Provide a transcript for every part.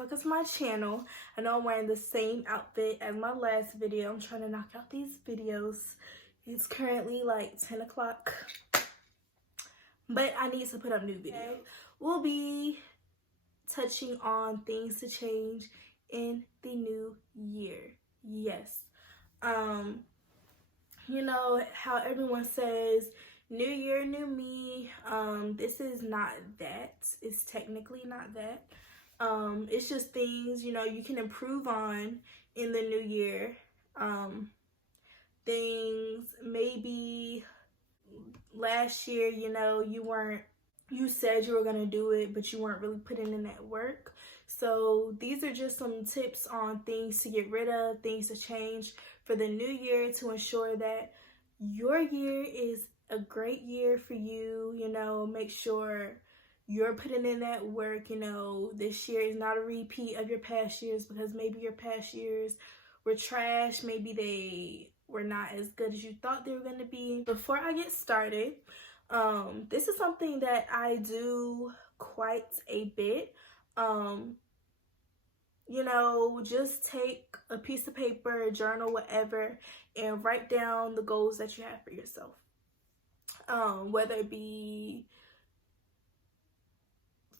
welcome to my channel. I know I'm wearing the same outfit as my last video. I'm trying to knock out these videos. It's currently like 10 o'clock, but I need to put up new videos. We'll be touching on things to change in the new year. Yes. You know how everyone says, new year, new me. This is not that. It's technically not that. It's just things, you know, you can improve on in the new year. Things maybe last year, you know, you said you were going to do it, but you weren't really putting in that work. So these are just some tips on things to get rid of, things to change for the new year to ensure that your year is a great year for you. You know, make sure you're putting in that work. You know, this year is not a repeat of your past years, because maybe your past years were trash. Maybe they were not as good as you thought they were going to be. Before I get started, this is something that I do quite a bit. You know, just take a piece of paper, a journal, whatever, and write down the goals that you have for yourself. Whether it be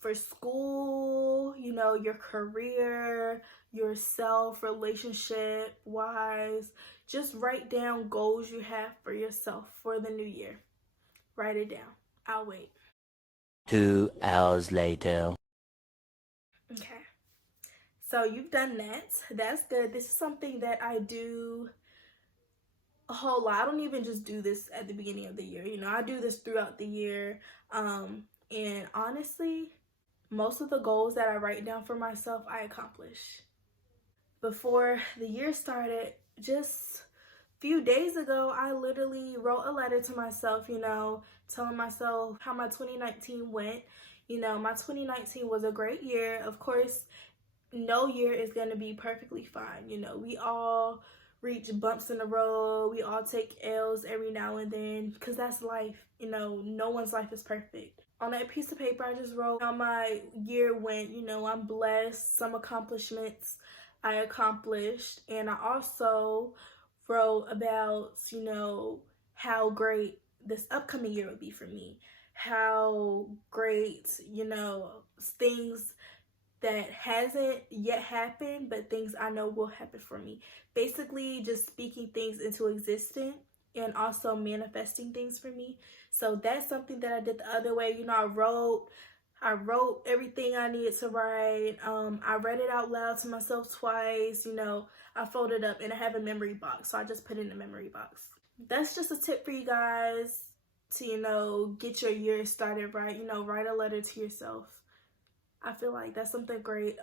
for school, you know, your career, yourself, relationship wise, just write down goals you have for yourself for the new year. Write it down. I'll wait. 2 hours later. Okay. So you've done that. That's good. This is something that I do a whole lot. I don't even just do this at the beginning of the year. You know, I do this throughout the year. And honestly, most of the goals that I write down for myself, I accomplish. Before the year started, just a few days ago, I literally wrote a letter to myself, you know, telling myself how my 2019 went. You know, my 2019 was a great year. Of course, no year is going to be perfectly fine. You know, we all reach bumps in the road. We all take L's every now and then, because that's life. You know, no one's life is perfect. On that piece of paper, I just wrote how my year went. You know, I'm blessed, some accomplishments I accomplished. And I also wrote about, you know, how great this upcoming year would be for me. How great, you know, things that hasn't yet happened, but things I know will happen for me. Basically, just speaking things into existence and also manifesting things for me. So that's something that I did the other way. You know, I wrote everything I needed to write. I read it out loud to myself twice. You know, I folded up and I have a memory box, so I just put it in the memory box. That's just a tip for you guys to, you know, get your year started right. You know, write a letter to yourself. I feel like that's something great,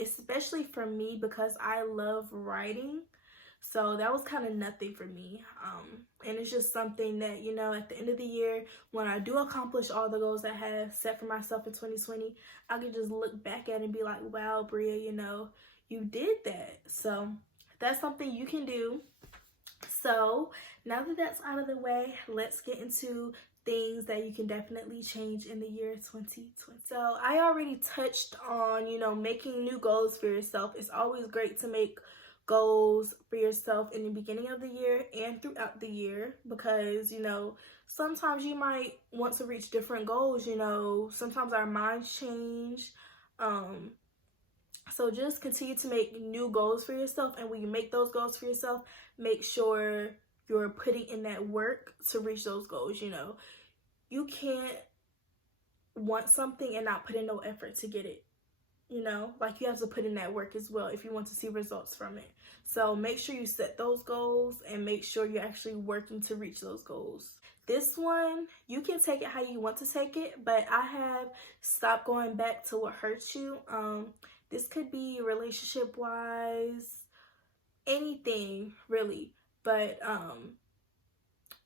especially for me, because I love writing. So that was kind of nothing for me. And it's just something that, you know, at the end of the year, when I do accomplish all the goals I have set for myself in 2020, I can just look back at it and be like, wow, Bria, you know, you did that. So that's something you can do. So now that that's out of the way, let's get into things that you can definitely change in the year 2020. So I already touched on, you know, making new goals for yourself. It's always great to make goals for yourself in the beginning of the year and throughout the year, because, you know, sometimes you might want to reach different goals. You know, sometimes our minds change. So just continue to make new goals for yourself, and when you make those goals for yourself, make sure you're putting in that work to reach those goals. You know, you can't want something and not put in no effort to get it. You know, like, you have to put in that work as well if you want to see results from it. So make sure you set those goals and make sure you're actually working to reach those goals. This one, you can take it how you want to take it, but I have stopped going back to what hurts you. This could be relationship wise, anything really, but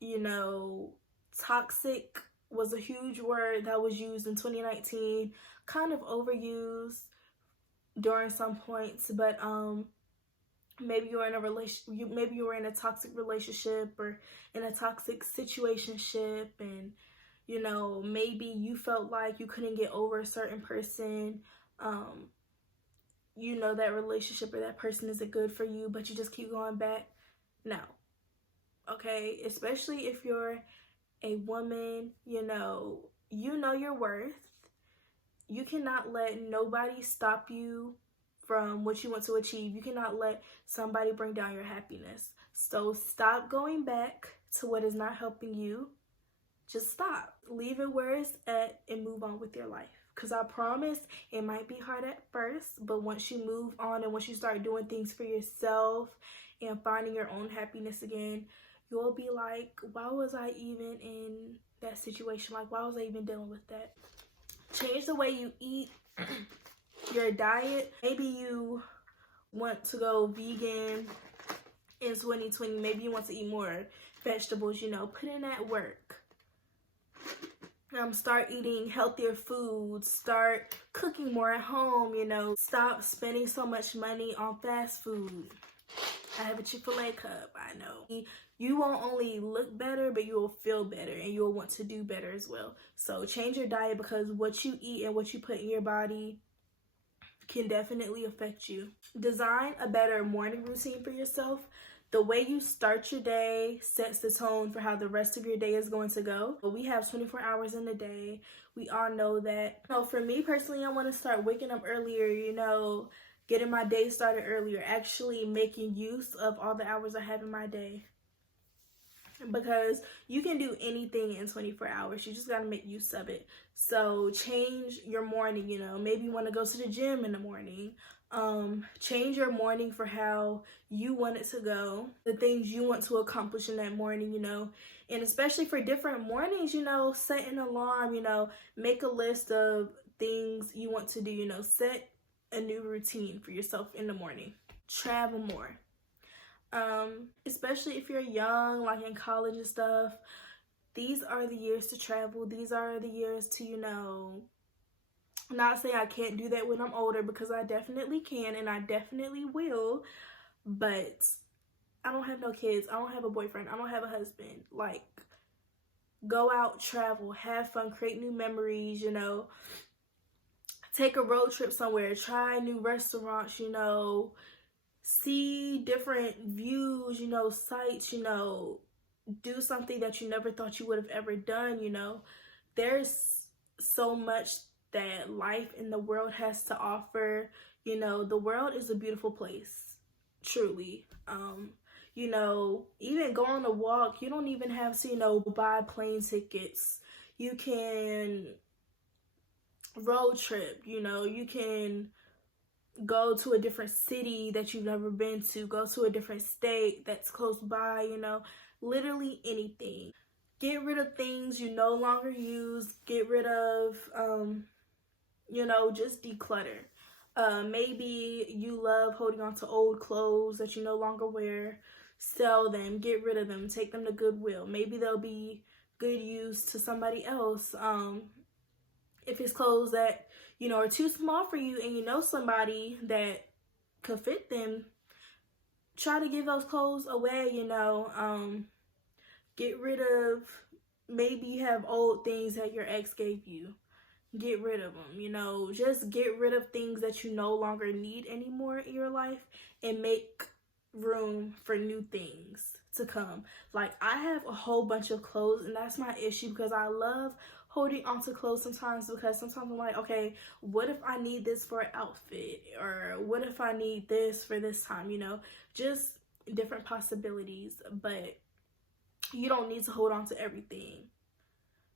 you know, toxic was a huge word that was used in 2019, kind of overused during some points, but maybe you're in a maybe you were in a toxic relationship or in a toxic situationship, and, you know, maybe you felt like you couldn't get over a certain person. you know that relationship or that person isn't good for you, but you just keep going back. No. Okay? Especially if you're a woman, you know your worth. You cannot let nobody stop you from what you want to achieve. You cannot let somebody bring down your happiness. So stop going back to what is not helping you. Just stop. Leave it where it's at and move on with your life. Because I promise it might be hard at first, but once you move on and once you start doing things for yourself and finding your own happiness again, you'll be like, why was I even in that situation? Like, why was I even dealing with that? Change the way you eat, your diet. Maybe you want to go vegan in 2020. Maybe you want to eat more vegetables, put in that work. Start eating healthier foods, start cooking more at home, stop spending so much money on fast food. I have a Chick-fil-A cup, I know. You won't only look better, but you will feel better and you'll want to do better as well. So change your diet, because what you eat and what you put in your body can definitely affect you. Design a better morning routine for yourself. The way you start your day sets the tone for how the rest of your day is going to go. We have 24 hours in a day. We all know that. So for me personally, I want to start waking up earlier, getting my day started earlier, actually making use of all the hours I have in my day. Because you can do anything in 24 hours. You just got to make use of it. So change your morning, maybe you want to go to the gym in the morning. Change your morning for how you want it to go, the things you want to accomplish in that morning, and especially for different mornings, set an alarm, make a list of things you want to do, set a new routine for yourself in the morning. Travel more. Especially if you're young, like in college and stuff, these are the years to travel. These are the years to, not saying I can't do that when I'm older, because I definitely can and I definitely will, but I don't have no kids. I don't have a boyfriend. I don't have a husband. Like, go out, travel, have fun, create new memories, take a road trip somewhere, try new restaurants, see different views, sights, do something that you never thought you would have ever done, There's so much that life in the world has to offer. The world is a beautiful place, truly. Even go on a walk, you don't even have to, buy plane tickets. You can road trip, you can go to a different city that you've never been to, go to a different state that's close by, literally anything. Get rid of things you no longer use. Get rid of, just declutter. Maybe you love holding on to old clothes that you no longer wear. Sell them, get rid of them, take them to Goodwill. Maybe they'll be good use to somebody else. If it's clothes that, are too small for you and you know somebody that could fit them, try to give those clothes away, Get rid of, maybe you have old things that your ex gave you. Get rid of them, just get rid of things that you no longer need anymore in your life and make room for new things to come. Like, I have a whole bunch of clothes, and that's my issue, because I love holding onto clothes sometimes, because sometimes I'm like, okay, what if I need this for an outfit, or what if I need this for this time, just different possibilities. But you don't need to hold on to everything,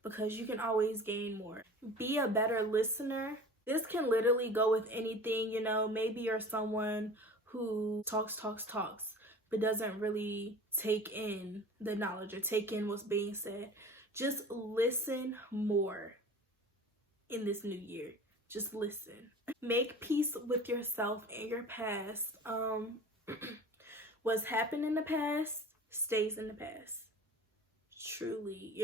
because you can always gain more. Be a better listener. This can literally go with anything, maybe you're someone who talks, but doesn't really take in the knowledge or take in what's being said. Just listen more in this new year. Just listen. Make peace with yourself and your past. What's happened in the past stays in the past. Truly,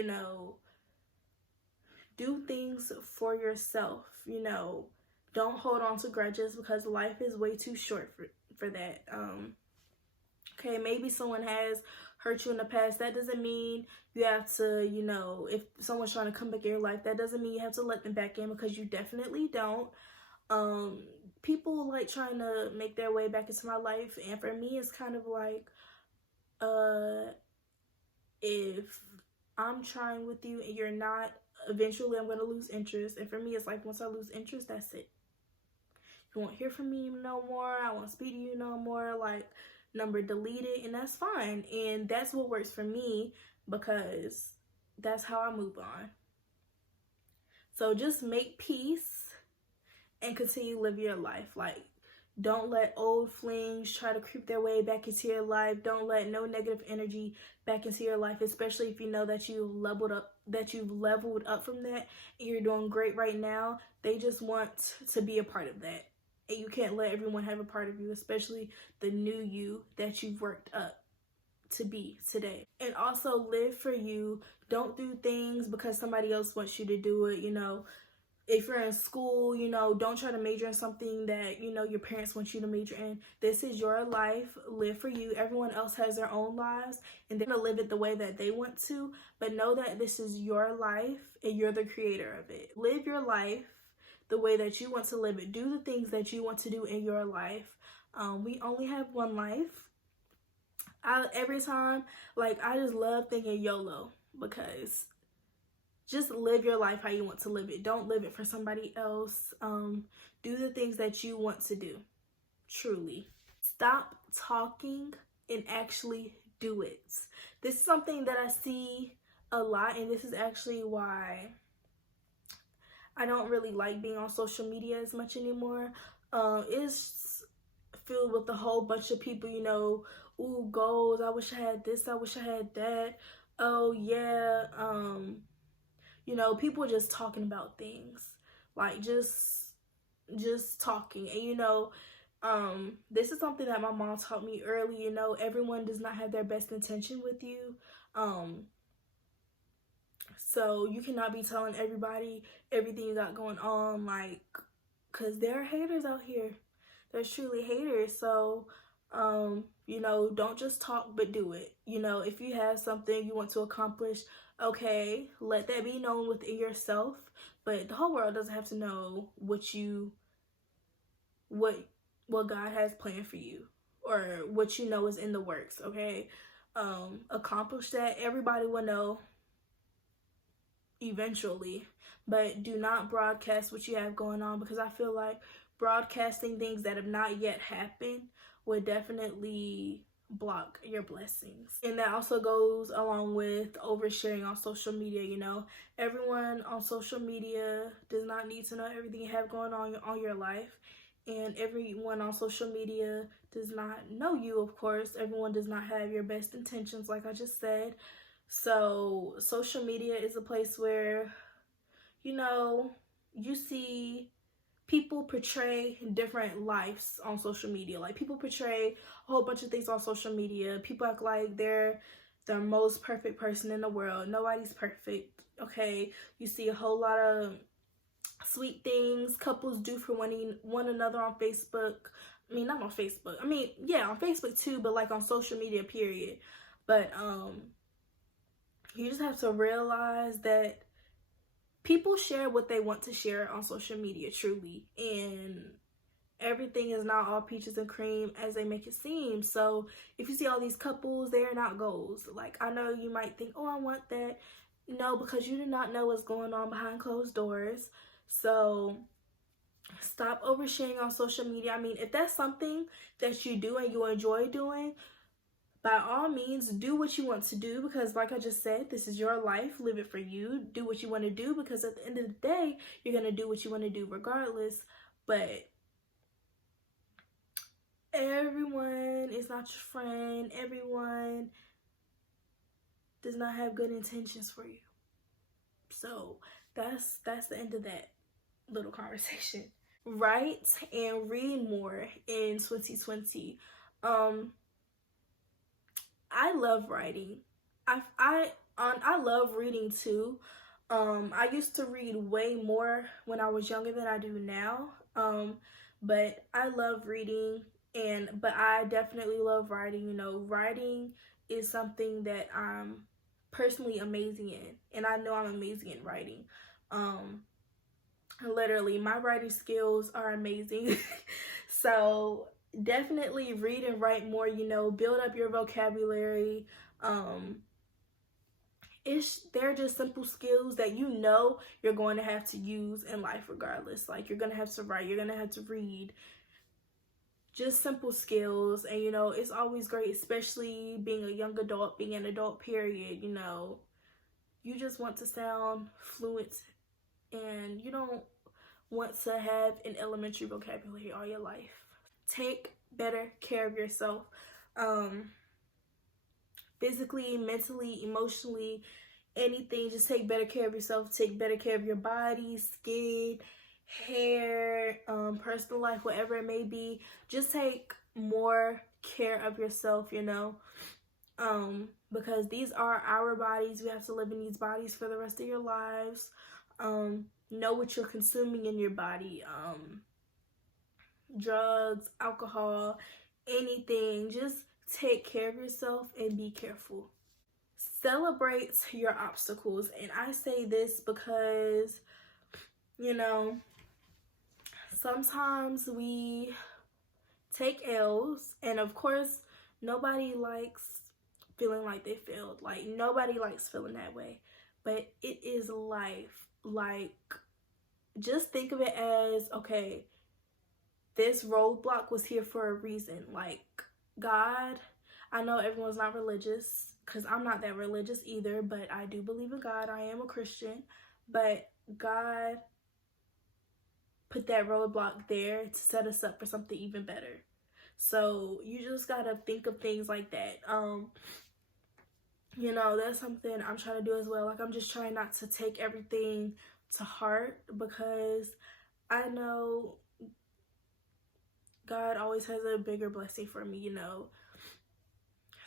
do things for yourself, don't hold on to grudges, because life is way too short for that. Okay, maybe someone has hurt you in the past. That doesn't mean you have to, if someone's trying to come back in your life, that doesn't mean you have to let them back in, because you definitely don't. Um, People like trying to make their way back into my life, and for me, it's kind of like, if I'm trying with you and you're not, eventually I'm gonna lose interest. And for me, it's like, once I lose interest, that's it. You won't hear from me no more. I won't speak to you no more. Like, number deleted, and that's fine. And that's what works for me, because that's how I move on. So just make peace and continue to live your life. Like, don't let old flings try to creep their way back into your life. Don't let no negative energy back into your life, especially if you know that you've leveled up from that and you're doing great right now. They just want to be a part of that. And you can't let everyone have a part of you, especially the new you that you've worked up to be today. And also live for you. Don't do things because somebody else wants you to do it. If you're in school, don't try to major in something that, your parents want you to major in. This is your life. Live for you. Everyone else has their own lives, and they're going to live it the way that they want to. But know that this is your life, and you're the creator of it. Live your life the way that you want to live it. Do the things that you want to do in your life. We only have one life. Every time, I just love thinking YOLO, because just live your life how you want to live it. Don't live it for somebody else. Do the things that you want to do. Truly. Stop talking and actually do it. This is something that I see a lot, and this is actually why I don't really like being on social media as much anymore. It's filled with a whole bunch of people, ooh, goals. I wish I had this. I wish I had that. Oh, yeah. People just talking about things, like just talking. And this is something that my mom taught me early. Everyone does not have their best intention with you. So you cannot be telling everybody everything you got going on, because there are haters out here. There's truly haters. So don't just talk, but do it. If you have something you want to accomplish, okay, let that be known within yourself. But the whole world doesn't have to know what God has planned for you, or what is in the works. Okay, accomplish that. Everybody will know eventually, but do not broadcast what you have going on, because I feel like broadcasting things that have not yet happened would definitely block your blessings. And that also goes along with oversharing on social media. Everyone on social media does not need to know everything you have going on your life, and everyone on social media does not know you. Of course, everyone does not have your best intentions, like I just said. So social media is a place where, you see people portray different lives on social media. Like, people portray a whole bunch of things on social media. People act like they're the most perfect person in the world. Nobody's perfect, okay? You see a whole lot of sweet things couples do for one another on Facebook. I mean, not on Facebook. I mean, yeah, on Facebook too, but on social media, period. But you just have to realize that people share what they want to share on social media, truly. And everything is not all peaches and cream as they make it seem. So if you see all these couples, they are not goals. I know you might think, oh, I want that. No, because you do not know what's going on behind closed doors. So stop oversharing on social media. I mean, if that's something that you do and you enjoy doing, by all means, do what you want to do, because like I just said, this is your life. Live it for you. Do what you want to do, because at the end of the day, you're going to do what you want to do regardless. But everyone is not your friend. Everyone does not have good intentions for you. So that's the end of that little conversation. Write and read more in 2020. I love writing. I love reading too. I used to read way more when I was younger than I do now. But I love reading, but I definitely love writing. Writing is something that I'm personally amazing in, and I know I'm amazing in writing. Literally, my writing skills are amazing. So definitely read and write more, build up your vocabulary. Um, they're just simple skills that you're going to have to use in life regardless. Like you're gonna have to write, you're gonna have to read, just simple skills. And it's always great, especially being a young adult, being an adult period. You just want to sound fluent, and you don't want to have an elementary vocabulary all your life. Take better care of yourself, physically, mentally, emotionally, anything. Just take better care of yourself. Take better care of your body, skin, hair, personal life, whatever it may be. Just take more care of yourself, because these are our bodies. We have to live in these bodies for the rest of your lives. Know what you're consuming in your body. Drugs, alcohol, anything. Just take care of yourself and be careful. Celebrate your obstacles. And I say this because, sometimes we take L's, and of course, nobody likes feeling like they failed. Like, nobody likes feeling that way. But it is life. Like, just think of it as, okay, this roadblock was here for a reason. Like, God, I know everyone's not religious, because I'm not that religious either, but I do believe in God. I am a Christian. But God put that roadblock there to set us up for something even better. So you just gotta think of things like that. That's something I'm trying to do as well. Like, I'm just trying not to take everything to heart, because I know God always has a bigger blessing for me.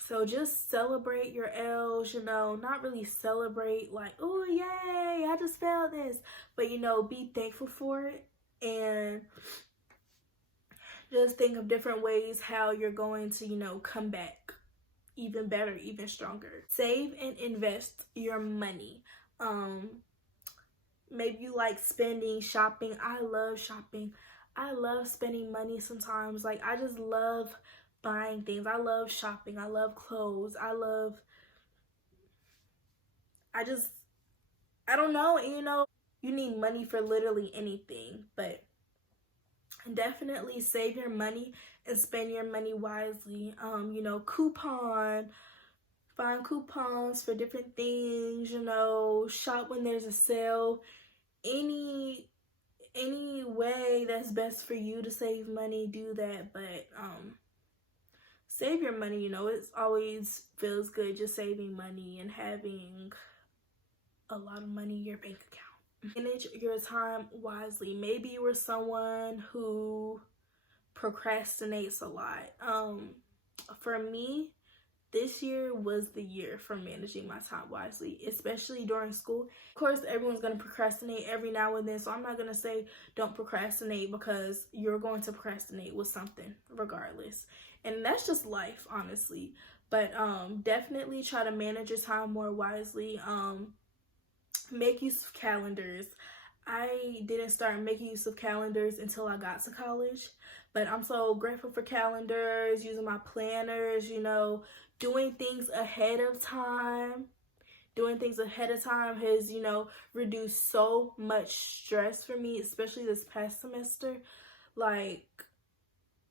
So just celebrate your L's, not really celebrate like, oh, yay, I just failed this. But, be thankful for it, and just think of different ways how you're going to, come back even better, even stronger. Save and invest your money. Maybe you like spending, shopping. I love shopping. I love spending money sometimes. Like, I just love buying things. I love shopping. I love clothes. I don't know, you need money for literally anything, but definitely save your money and spend your money wisely. Find coupons for different things, shop when there's a sale. Any way that's best for you to save money, do that. But save your money. It always feels good just saving money and having a lot of money in your bank account. Manage your time wisely. Maybe you were someone who procrastinates a lot. For me, this year was the year for managing my time wisely, especially during school. Of course, everyone's going to procrastinate every now and then, so I'm not going to say don't procrastinate, because you're going to procrastinate with something regardless. And that's just life, honestly. But definitely try to manage your time more wisely. Make use of calendars. I didn't start making use of calendars until I got to college, but I'm so grateful for calendars, using my planners, doing things ahead of time. Doing things ahead of time has, reduced so much stress for me, especially this past semester. Like,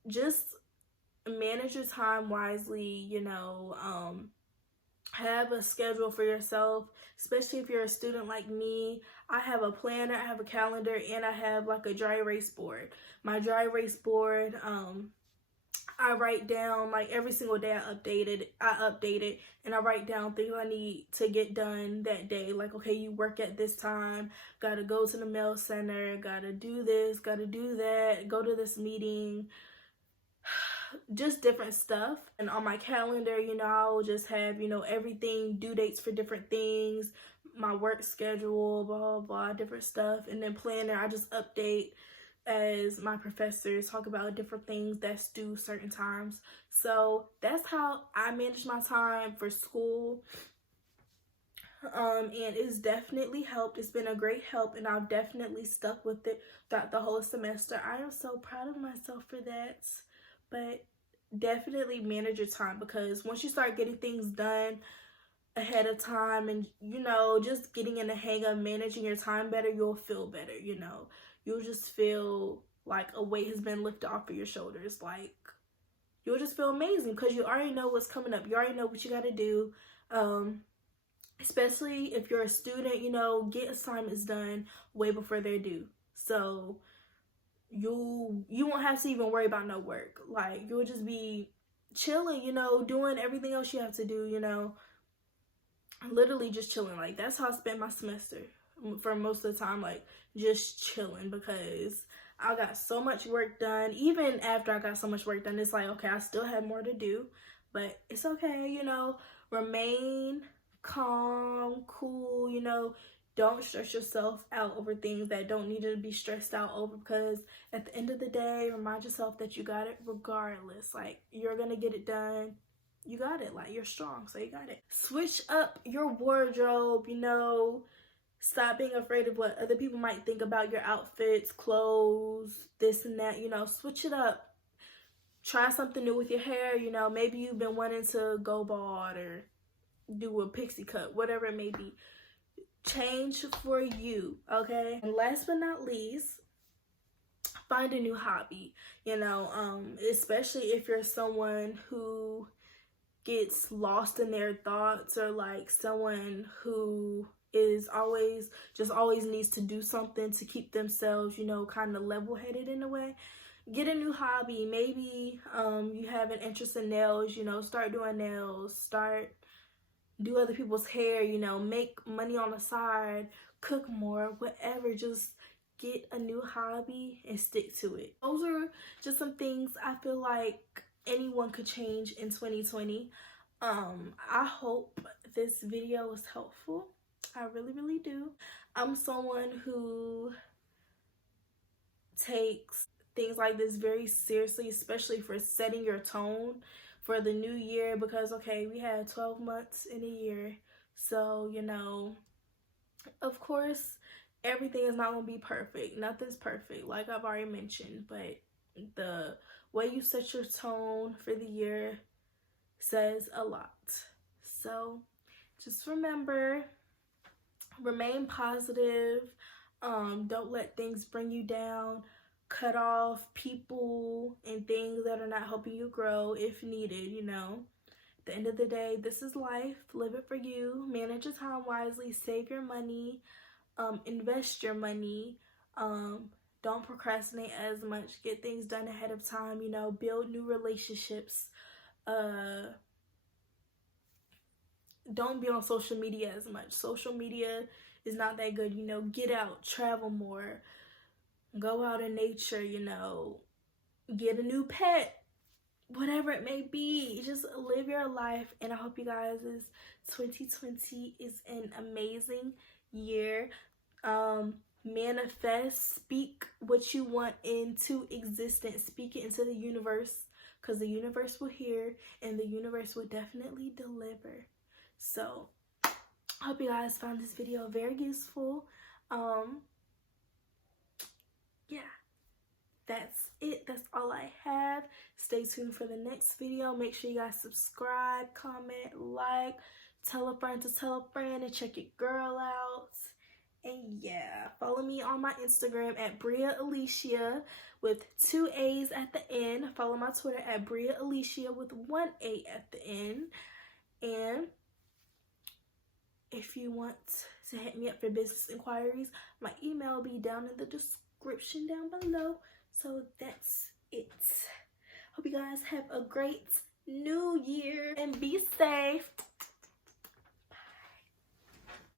just manage your time wisely, have a schedule for yourself, especially if you're a student like me. I have a planner, I have a calendar, and I have like a dry erase board. My dry erase board, I write down, like, every single day I update it, and I write down things I need to get done that day. Like, okay, you work at this time, gotta go to the mail center, gotta do this, gotta do that, go to this meeting, just different stuff. And on my calendar, I'll just have, everything, due dates for different things, my work schedule, blah, blah, blah, different stuff. And then planner, I just update as my professors talk about different things that's due certain times. So that's how I manage my time for school. And it's definitely helped. It's been a great help, and I've definitely stuck with it throughout the whole semester. I am so proud of myself for that. But definitely manage your time, because once you start getting things done ahead of time, and just getting in the hang of managing your time better, you'll feel better. You'll just feel like a weight has been lifted off of your shoulders. Like, you'll just feel amazing because you already know what's coming up. You already know what you got to do. Especially if you're a student, get assignments done way before they're due. So you won't have to even worry about no work. Like, you'll just be chilling, doing everything else you have to do, literally just chilling. Like, that's how I spent my semester for most of the time, like just chilling, because I got so much work done. Even after I got so much work done, it's like, okay, I still had more to do, but it's okay. Remain calm, cool. Don't stress yourself out over things that don't need to be stressed out over, because at the end of the day, remind yourself that you got it regardless. Like, you're gonna get it done. You got it. Like, you're strong, so you got it. Switch up your wardrobe. Stop being afraid of what other people might think about your outfits, clothes, this and that. Switch it up. Try something new with your hair. Maybe you've been wanting to go bald or do a pixie cut, whatever it may be. Change for you, okay? And last but not least, find a new hobby. Especially if you're someone who gets lost in their thoughts, or like someone who is always needs to do something to keep themselves, kind of level-headed in a way. Get a new hobby. Maybe you have an interest in nails, start doing nails, do other people's hair, make money on the side, cook more, whatever. Just get a new hobby and stick to it. Those are just some things I feel like anyone could change in 2020. I hope this video was helpful. I really, really do. I'm someone who takes things like this very seriously, especially for setting your tone for the new year, because okay, we had 12 months in a year, so of course everything is not going to be perfect. Nothing's perfect, like I've already mentioned, but the way you set your tone for the year says a lot. So just remember, remain positive. Don't let things bring you down. Cut off people and things that are not helping you grow if needed. At the end of the day, this is life. Live it for you. Manage your time wisely. Save your money. Invest your money. Don't procrastinate as much. Get things done ahead of time. Build new relationships. Don't be on social media as much. Social media is not that good. Get out, travel more, go out in nature, get a new pet, whatever it may be. Just live your life. And I hope you guys' 2020 is an amazing year. Manifest, speak what you want into existence. Speak it into the universe, because the universe will hear, and the universe will definitely deliver. So I hope you guys found this video very useful. Yeah, that's it. That's all I have. Stay tuned for the next video. Make sure you guys subscribe, comment, like, tell a friend to tell a friend, and check your girl out. And yeah, follow me on my Instagram at Bria Alicia with 2 A's at the end. Follow my Twitter at Bria Alicia with 1 A at the end. And if you want to hit me up for business inquiries, my email will be down in the description down below. So that's it. Hope you guys have a great new year and be safe.